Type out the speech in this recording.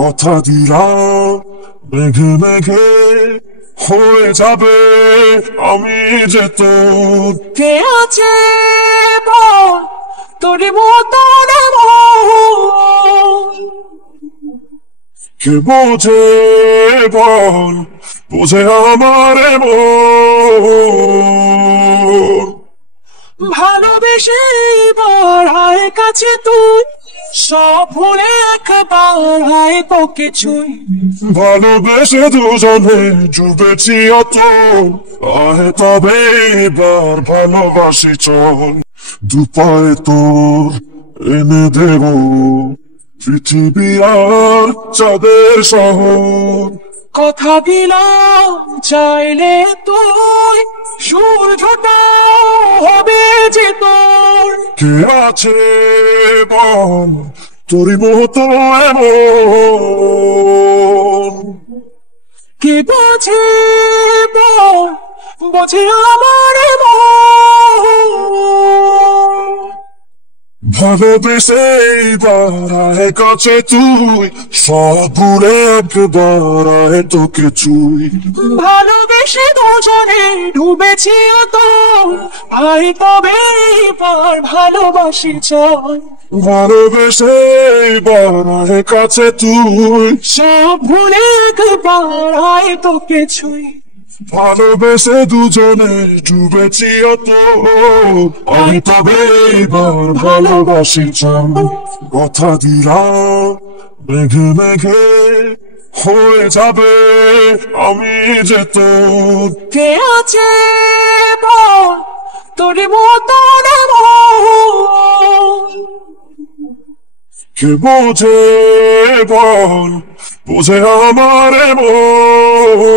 কথা দিলাম মেঘে মেঘে হয়ে যাবে আমি যে তোর। কে আছে বল তোর মতন মন? কে বোঝে বল, বোঝে আমার মন। ভালোবেসে এবার আয় কাছে তুই, সব ভুলে একবার আয় তোকে ছুঁই। ভালোবেসে দুজনে ডুবেছি অত, আহে তবে এবার ভালোবাসি চল। দুপায়ে তোর এনে দেব পৃথিবী আর চাঁদের শহর। কথা দিলাম চাইলে তুই সূর্যটা হবে যে তোর। কে আছে বল তোরই মতো এমন? কে বোঝে বল, বোঝে আমার মন। ভালোবেসে এবার আয় কাছে তুই, সব ভুলে একবার আয় তোকে ছুঁই। ভালোবেসে দুজনে ডুবেছি অত, আয় তবে এবার ভালোবাসি চল। ভালোবেসে এবার আয় কাছে তুই, সব ভুলে একবার আয় তোকে ছুঁই। ভালোবেসে দুজনে ডুবেছি অত, আয় তবে এবার ভালোবাসি চল। কথা দিলাম মেঘে মেঘে হয়ে যাবে আমি যে তোর। কে আছে বল তোর মতন মন? কে বোঝে বল, বোঝে আমার মন।